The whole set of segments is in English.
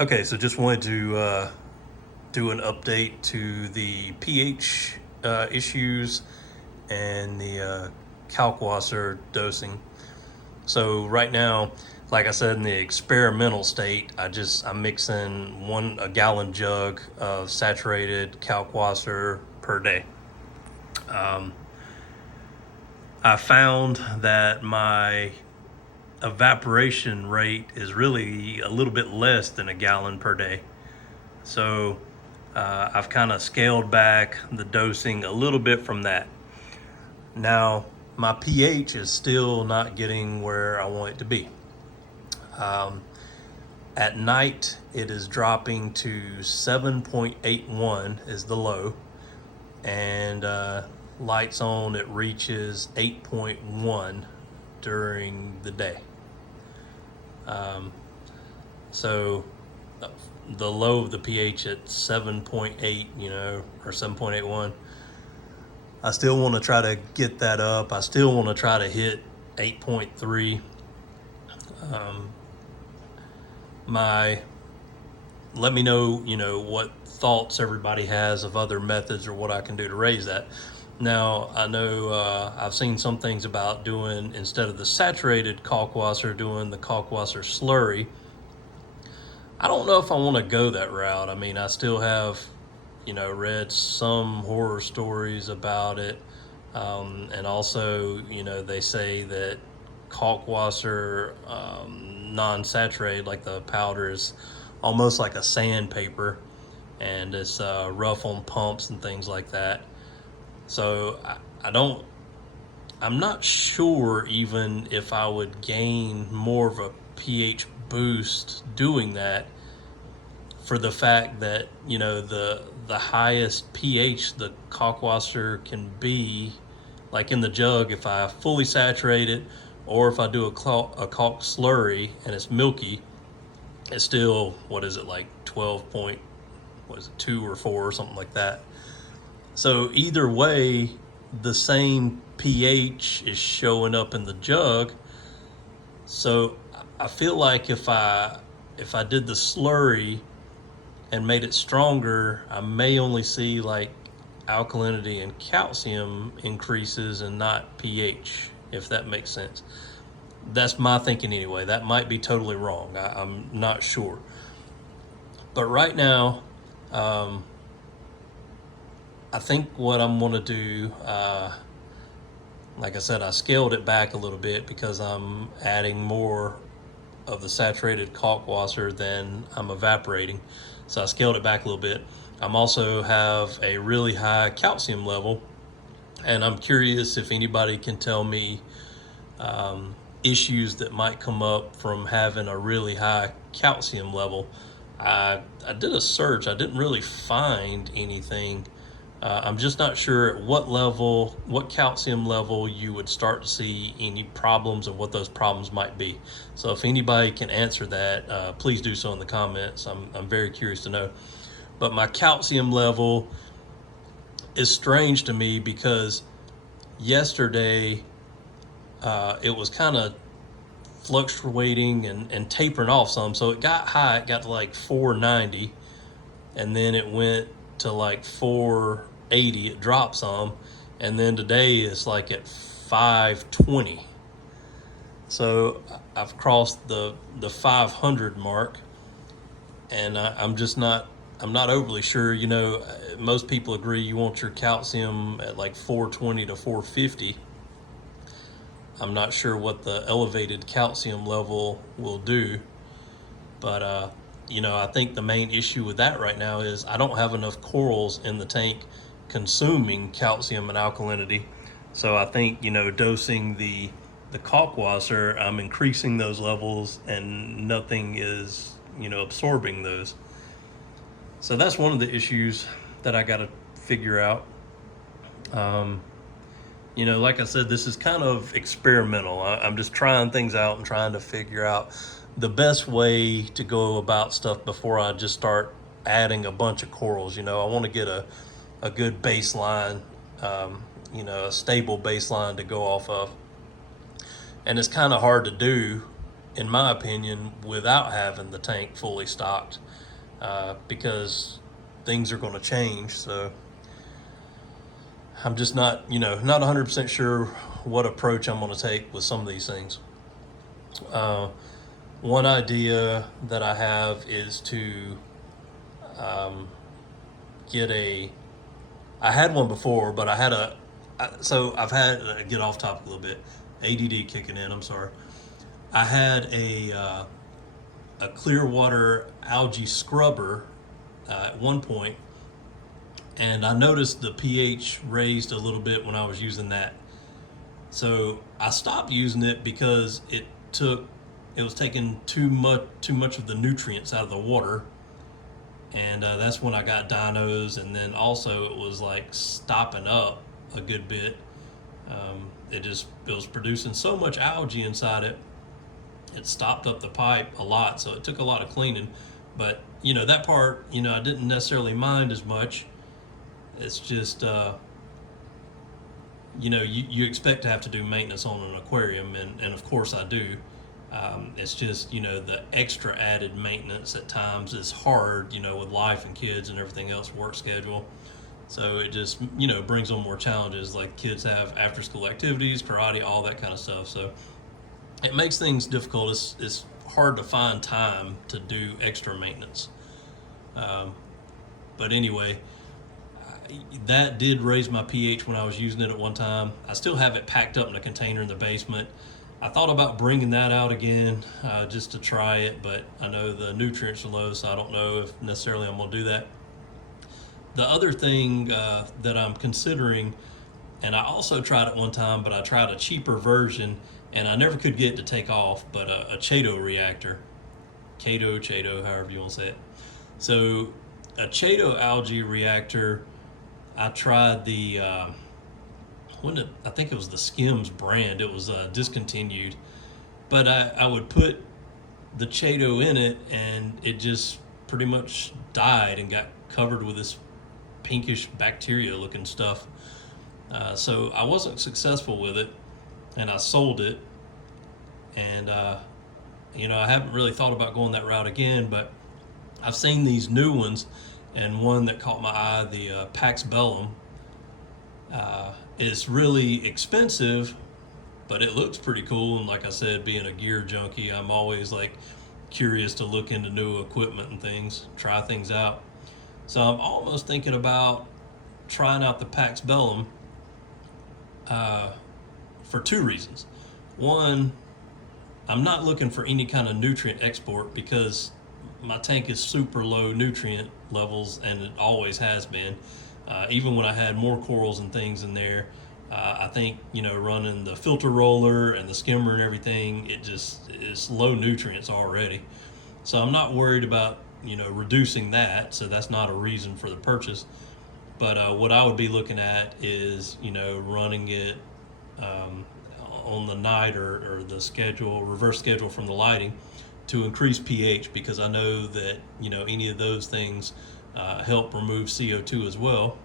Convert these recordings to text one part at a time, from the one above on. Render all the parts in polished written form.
Okay, so just wanted to do an update to the pH issues and the Kalkwasser dosing. So right now, like I said, in the experimental state, I'm mixing a gallon jug of saturated Kalkwasser per day. I found that my evaporation rate is really a little bit less than a gallon per day. So I've kind of scaled back the dosing a little bit from that. Now, my pH is still not getting where I want it to be. At night, it is dropping to 7.81 is the low, and lights on, it reaches 8.1 during the day. So the low of the pH at 7.8, or 7.81. I still want to try to get that up. I still want to try to hit 8.3. Let me know, what thoughts everybody has of other methods or what I can do to raise that. Now, I know I've seen some things about doing, instead of the saturated Kalkwasser, doing the Kalkwasser slurry. I don't know if I want to go that route. I mean, I still have, read some horror stories about it. And also, they say that Kalkwasser non-saturated, like the powder, is almost like a sandpaper, and it's rough on pumps and things like that. So I'm not sure even if I would gain more of a pH boost doing that, for the fact that, the highest pH the Kalkwasser can be, like in the jug, if I fully saturate it, or if I do a kalk slurry and it's milky, it's still, what is it, like 2 or 4 or something like that. So either way, the same pH is showing up in the jug. So I feel like if I did the slurry and made it stronger, I may only see like alkalinity and calcium increases and not pH, if that makes sense. That's my thinking anyway. That might be totally wrong. I'm not sure. But right now, I think what I'm going to do, like I said, I scaled it back a little bit because I'm adding more of the saturated Kalkwasser than I'm evaporating. So I scaled it back a little bit. I'm also have a really high calcium level, and I'm curious if anybody can tell me issues that might come up from having a really high calcium level. I did a search. I didn't really find anything. I'm just not sure at what calcium level you would start to see any problems, and what those problems might be. So if anybody can answer that, please do so in the comments. I'm very curious to know. But my calcium level is strange to me because yesterday it was kind of fluctuating and tapering off some. So it got high, it got to like 490, and then it went to like 480, it dropped some, and then today it's like at 520. So I've crossed the 500 mark, and I'm not overly sure. Most people agree you want your calcium at like 420 to 450. I'm not sure what the elevated calcium level will do, but I think the main issue with that right now is I don't have enough corals in the tank consuming calcium and alkalinity. So I think, dosing the Kalkwasser, I'm increasing those levels and nothing is, absorbing those. So that's one of the issues that I got to figure out. Like I said, this is kind of experimental. I'm just trying things out and trying to figure out the best way to go about stuff before I just start adding a bunch of corals. I want to get a good baseline, a stable baseline to go off of. And it's kind of hard to do in my opinion, without having the tank fully stocked, because things are going to change. So I'm just not, not 100% sure what approach I'm going to take with some of these things. Uh, One idea that I have is to um, get a. I had one before, but I had a. So I've had get off topic a little bit. ADD kicking in. I'm sorry. I had a clear water algae scrubber at one point, and I noticed the pH raised a little bit when I was using that. So I stopped using it because it was taking too much of the nutrients out of the water, and that's when I got dinos. And then also it was like stopping up a good bit. It was producing so much algae inside it. It stopped up the pipe a lot, so it took a lot of cleaning. But that part, I didn't necessarily mind as much. It's just you expect to have to do maintenance on an aquarium, and of course I do. It's just the extra added maintenance at times is hard, with life and kids and everything else, work schedule. So it just brings on more challenges, like kids have after school activities, karate, all that kind of stuff. So it makes things difficult. It's hard to find time to do extra maintenance. Um, but anyway, that did raise my pH when I was using it at one time. I still have it packed up in a container in the basement. I thought about bringing that out again just to try it, but I know the nutrients are low, so I don't know if necessarily I'm going to do that. The other thing that I'm considering, and I also tried it one time, but I tried a cheaper version, and I never could get it to take off, but a Chaeto reactor. Chaeto, however you want to say it. So a Chaeto algae reactor, I tried I think it was the Skims brand. It was discontinued, but I would put the Chaeto in it, and it just pretty much died and got covered with this pinkish bacteria looking stuff. So I wasn't successful with it, and I sold it. And I haven't really thought about going that route again, but I've seen these new ones, and one that caught my eye, the Pax Bellum. It's really expensive, but it looks pretty cool. And like I said, being a gear junkie, I'm always like curious to look into new equipment and things, try things out. So I'm almost thinking about trying out the Pax Bellum for two reasons. One, I'm not looking for any kind of nutrient export because my tank is super low nutrient levels, and it always has been. Even when I had more corals and things in there, I think running the filter roller and the skimmer and everything, it just is low nutrients already. So I'm not worried about reducing that. So that's not a reason for the purchase. But what I would be looking at is running it on the night or the schedule, reverse schedule from the lighting, to increase pH, because I know that any of those things help remove CO2 as well.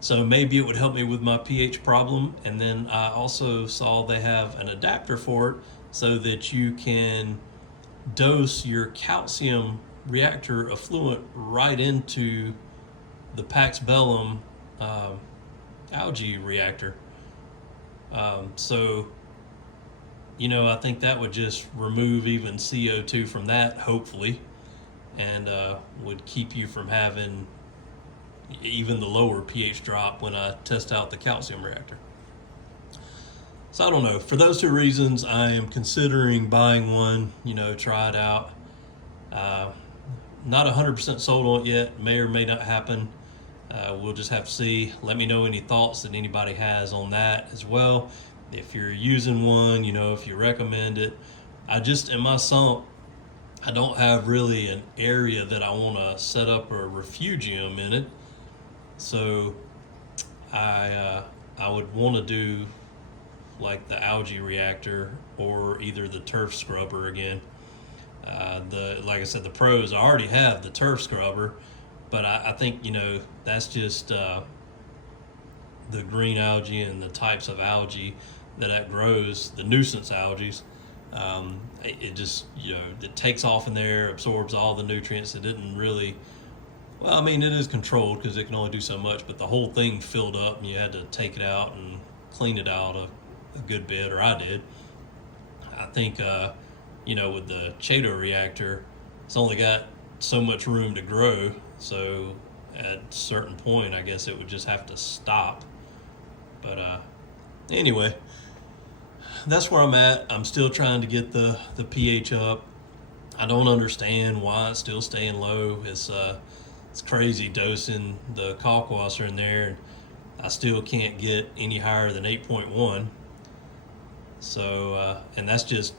So maybe it would help me with my pH problem. And then I also saw they have an adapter for it so that you can dose your calcium reactor effluent right into the Pax Bellum algae reactor. So I think that would just remove even CO2 from that, hopefully, and would keep you from having even the lower pH drop when I test out the calcium reactor. So I don't know. For those two reasons, I am considering buying one, try it out. Not 100% sold on it yet. May or may not happen. We'll just have to see. Let me know any thoughts that anybody has on that as well. If you're using one, if you recommend it. In my sump, I don't have really an area that I want to set up a refugium in it. So I would want to do like the algae reactor or either the turf scrubber again. Like I said, the pros, I already have the turf scrubber, but I think that's just the green algae and the types of algae that grows, the nuisance algae. It just, it takes off in there, absorbs all the nutrients. It didn't really, well, I mean, it is controlled because it can only do so much, but the whole thing filled up and you had to take it out and clean it out a good bit, or I did. I think, with the Chaeto reactor, it's only got so much room to grow, so at a certain point, I guess it would just have to stop. But anyway, that's where I'm at. I'm still trying to get the pH up. I don't understand why it's still staying low. It's crazy dosing the Kalkwasser in there, and I still can't get any higher than 8.1. So, and that's just,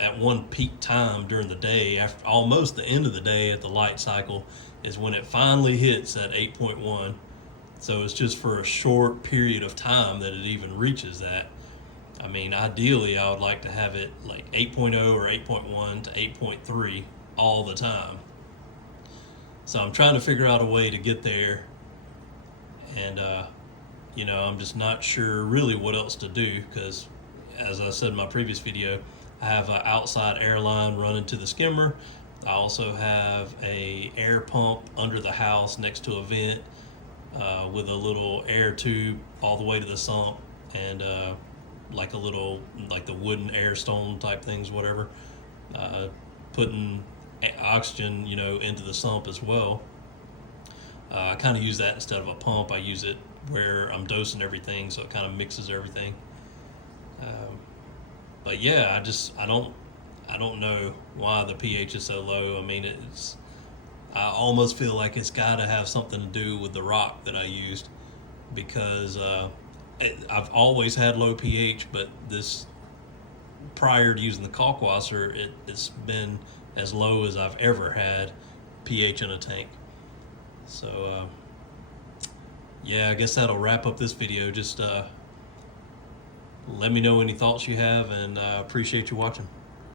at one peak time during the day, after almost the end of the day at the light cycle, is when it finally hits at 8.1. So it's just for a short period of time that it even reaches that. I mean, ideally, I would like to have it like 8.0 or 8.1 to 8.3 all the time. So I'm trying to figure out a way to get there. And, I'm just not sure really what else to do because, as I said in my previous video, I have an outside air line running to the skimmer. I also have a air pump under the house next to a vent with a little air tube all the way to the sump, and like the wooden air stone type things, whatever. Putting oxygen, into the sump as well. I kind of use that instead of a pump. I use it where I'm dosing everything, so it kind of mixes everything. But yeah, I don't know why the pH is so low. I mean, I almost feel like it's got to have something to do with the rock that I used, because I've always had low pH, but prior to using the Kalkwasser, it's been as low as I've ever had pH in a tank. So yeah, I guess that'll wrap up this video. Just let me know any thoughts you have, and appreciate you watching.